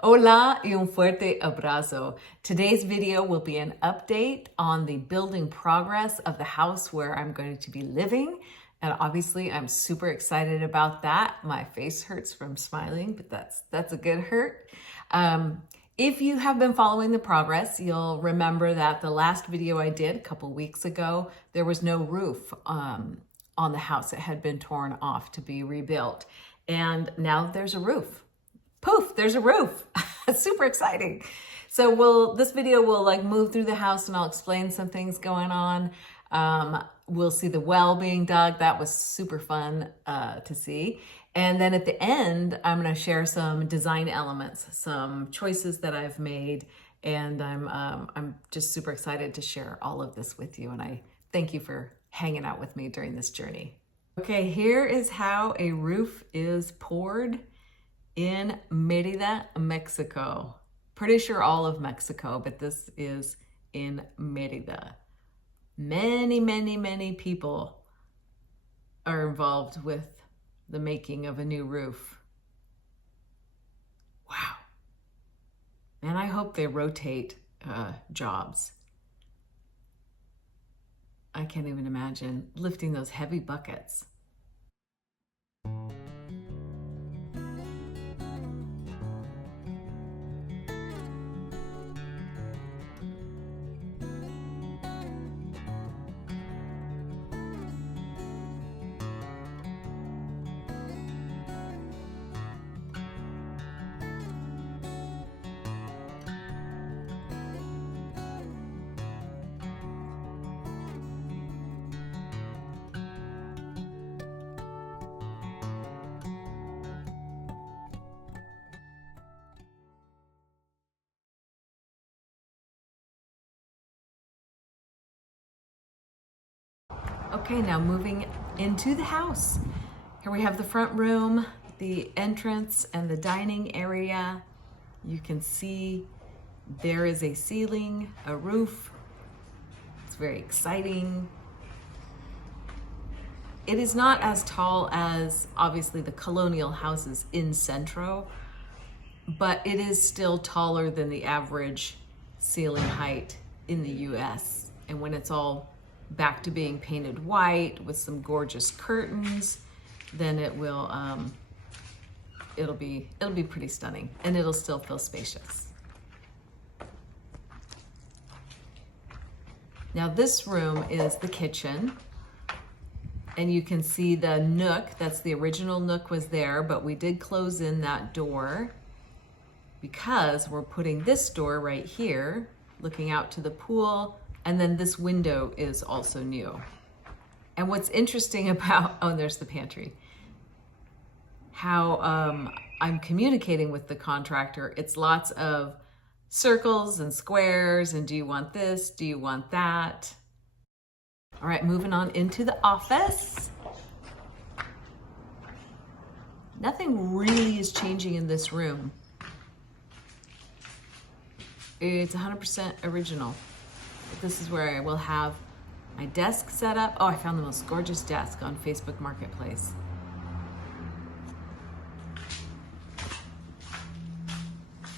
Hola y un fuerte abrazo. Today's video will be an update on the building progress of the house where I'm going to be living. And obviously I'm super excited about that. My face hurts from smiling, but that's a good hurt. If you have been following the progress, you'll remember that the last video I did a couple weeks ago, there was no roof on the house. It had been torn off to be rebuilt. And now there's a roof. Poof, there's a roof. It's super exciting. So this video will like move through the house and I'll explain some things going on. We'll see the well being dug. That was super fun to see. And then at the end, I'm going to share some design elements, some choices that I've made. And I'm just super excited to share all of this with you. And I thank you for hanging out with me during this journey. Okay, here is how a roof is poured in Merida, Mexico. Pretty sure all of Mexico, but this is in Merida. Many people are involved with the making of a new roof. Wow. And I hope they rotate jobs. I can't even imagine lifting those heavy buckets. Okay, now moving into the house. Here we have the front room, the entrance, and the dining area. You can see there is a ceiling, a roof. It's very exciting. It is not as tall as obviously the colonial houses in Centro, but it is still taller than the average ceiling height in the US. And when it's all back to being painted white with some gorgeous curtains, then it'll be pretty stunning, and it'll still feel spacious. Now this room is the kitchen, and you can see the nook. That's the original nook was there, but we did close in that door because we're putting this door right here looking out to the pool. And then this window is also new. And what's interesting about, oh, there's the pantry, how I'm communicating with the contractor. It's lots of circles and squares, and do you want this? Do you want that? All right, moving on into the office. Nothing really is changing in this room. It's 100% original. This is where I will have my desk set up. Oh, I found the most gorgeous desk on Facebook Marketplace.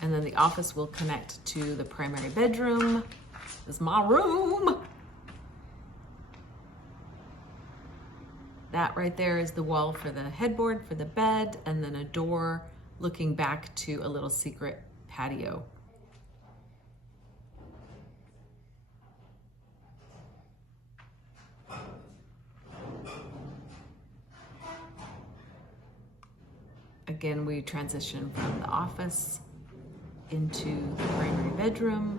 And then the office will connect to the primary bedroom. This is my room. That right there is the wall for the headboard for the bed, and then a door looking back to a little secret patio. Again, we transition from the office into the primary bedroom.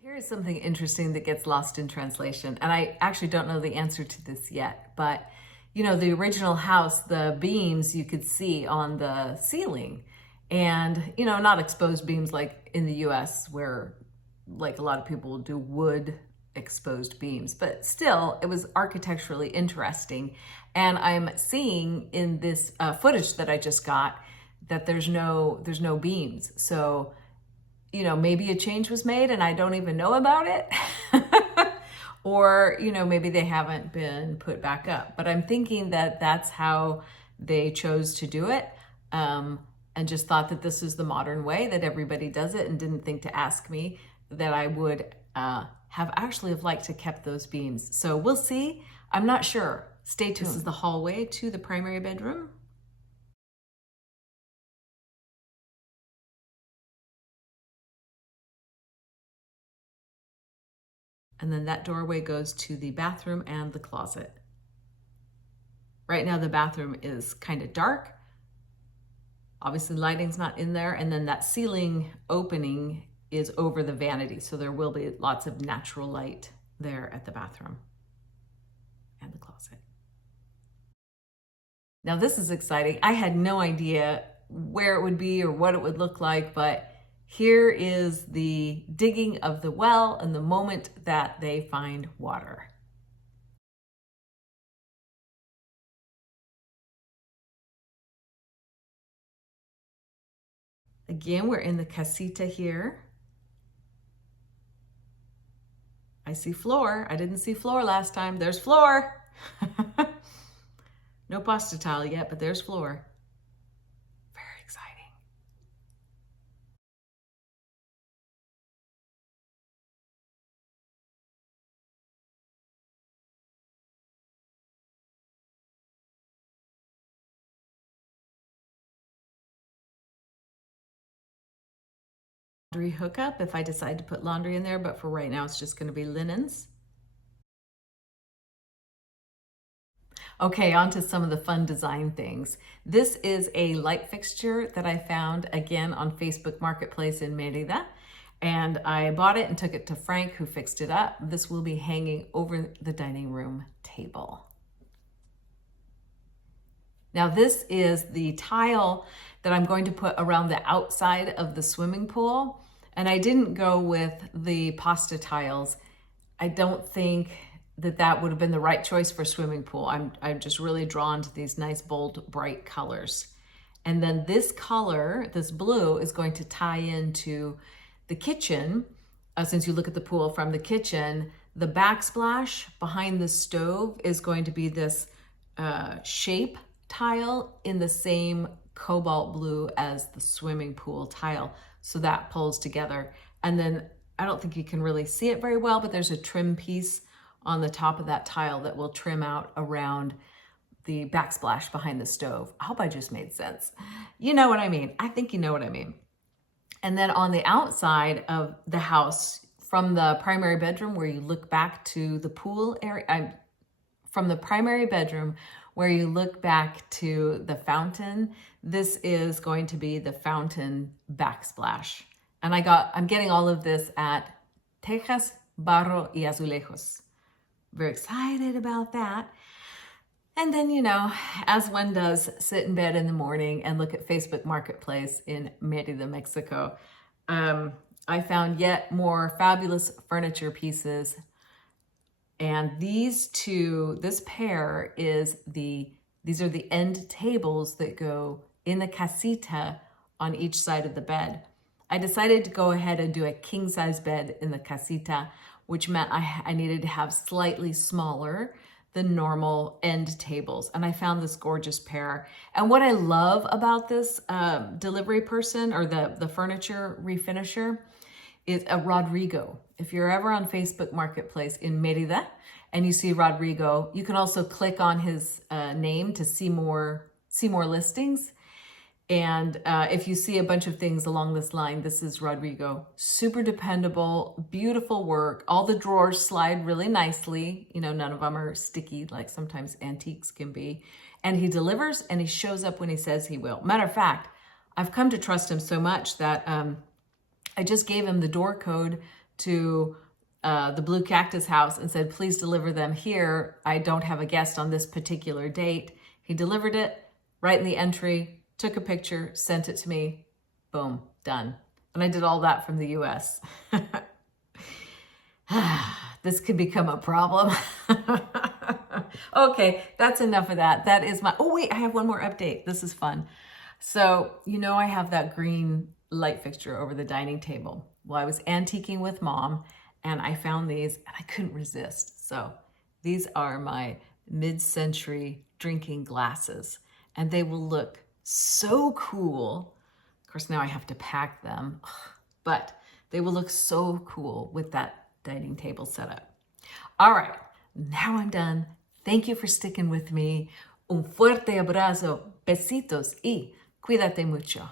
Here is something interesting that gets lost in translation, and I actually don't know the answer to this yet, but you know, the original house, the beams you could see on the ceiling, and you know, not exposed beams like in the US where like a lot of people will do wood exposed beams, but still it was architecturally interesting. And I'm seeing in this footage that I just got that there's no beams. So, you know, maybe a change was made and I don't even know about it. Or, you know, maybe they haven't been put back up. But I'm thinking that that's how they chose to do it, and just thought that this is the modern way that everybody does it, and didn't think to ask me that I would have liked to kept those beams. So we'll see. I'm not sure. Stay tuned. This is the hallway to the primary bedroom. And then that doorway goes to the bathroom and the closet. Right now the bathroom is kind of dark. Obviously lighting's not in there. And then that ceiling opening is over the vanity. So there will be lots of natural light there at the bathroom and the closet. Now this is exciting. I had no idea where it would be or what it would look like, but here is the digging of the well and the moment that they find water. Again, we're in the casita here. I see floor. I didn't see floor last time. There's floor. No pasta tile yet, but there's floor. Very exciting. Laundry hookup if I decide to put laundry in there, but for right now it's just going to be linens. Okay, on to some of the fun design things. This is a light fixture that I found again on Facebook Marketplace in Merida, and I bought it and took it to Frank, who fixed it up. This will be hanging over the dining room table. Now this is the tile that I'm going to put around the outside of the swimming pool. And I didn't go with the pasta tiles. I don't think that that would have been the right choice for swimming pool. I'm just really drawn to these nice, bold, bright colors. And then this color, this blue, is going to tie into the kitchen. Since you look at the pool from the kitchen, the backsplash behind the stove is going to be this shape tile in the same cobalt blue as the swimming pool tile. So that pulls together. And then I don't think you can really see it very well, but there's a trim piece on the top of that tile that will trim out around the backsplash behind the stove. I hope I just made sense. You know what I mean. I think you know what I mean. And then on the outside of the house, from the primary bedroom where you look back to the pool area, from the primary bedroom where you look back to the fountain, this is going to be the fountain backsplash. And I'm getting all of this at Tejas, Barro y Azulejos. Very excited about that. And then, you know, as one does, sit in bed in the morning and look at Facebook Marketplace in Merida, Mexico. I found yet more fabulous furniture pieces. And this pair these are the end tables that go in the casita on each side of the bed. I decided to go ahead and do a king size bed in the casita, which meant I needed to have slightly smaller than normal end tables. And I found this gorgeous pair. And what I love about this delivery person, or the furniture refinisher, is a Rodrigo. If you're ever on Facebook Marketplace in Merida and you see Rodrigo, you can also click on his name to see more listings. And if you see a bunch of things along this line, this is Rodrigo. Super dependable, beautiful work. All the drawers slide really nicely. You know, none of them are sticky like sometimes antiques can be. And he delivers and he shows up when he says he will. Matter of fact, I've come to trust him so much that I just gave him the door code to the Blue Cactus House and said, please deliver them here. I don't have a guest on this particular date. He delivered it right in the entry, took a picture, sent it to me, boom, done. And I did all that from the US. this could become a problem. Okay, that's enough of that. That is my, oh wait, I have one more update. This is fun. So, you know, I have that green light fixture over the dining table. Well, I was antiquing with Mom and I found these and I couldn't resist. So these are my mid-century drinking glasses and they will look so cool. Of course, now I have to pack them, but they will look so cool with that dining table setup. All right, now I'm done. Thank you for sticking with me. Un fuerte abrazo, besitos y cuídate mucho.